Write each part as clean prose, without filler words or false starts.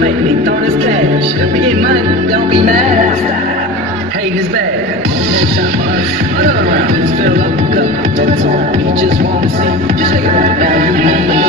make me throw this cash. If we get money, don't be mad. Hate is bad. Another round, let's fill up a cup. That's all we just wanna see. Just take it right now, you want me.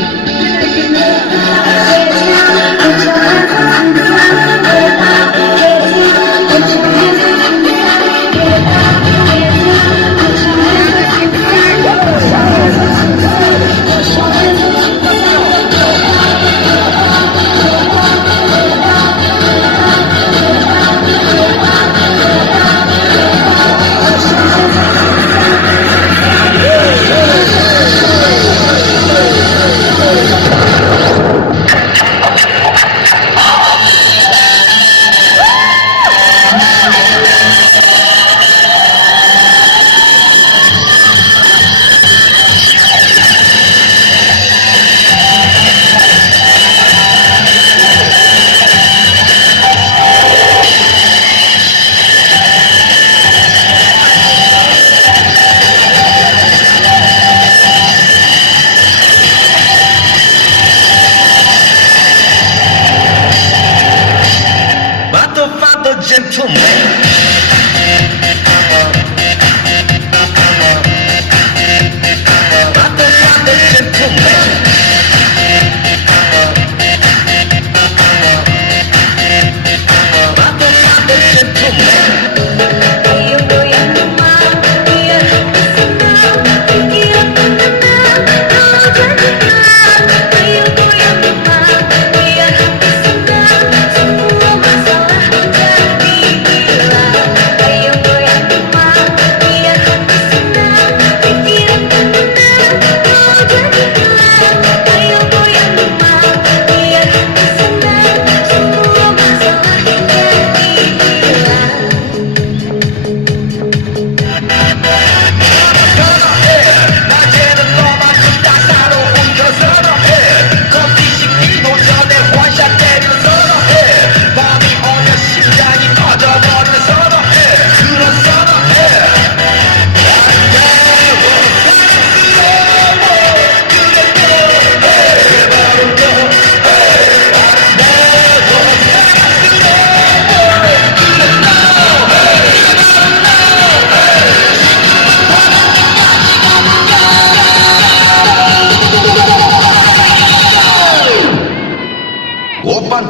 Gentleman.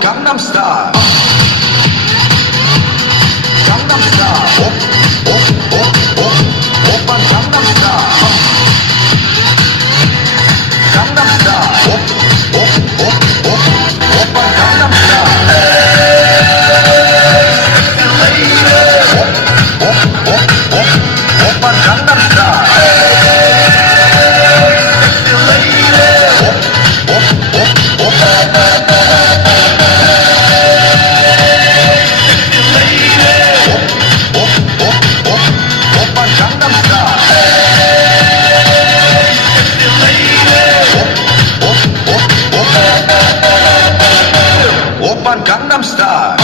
Gangnam Style. Gangnam Style. Oppan Gangnam Style. Gangnam Style. Oppan Gangnam Style. Oppan Gangnam Style. Gangnam Style.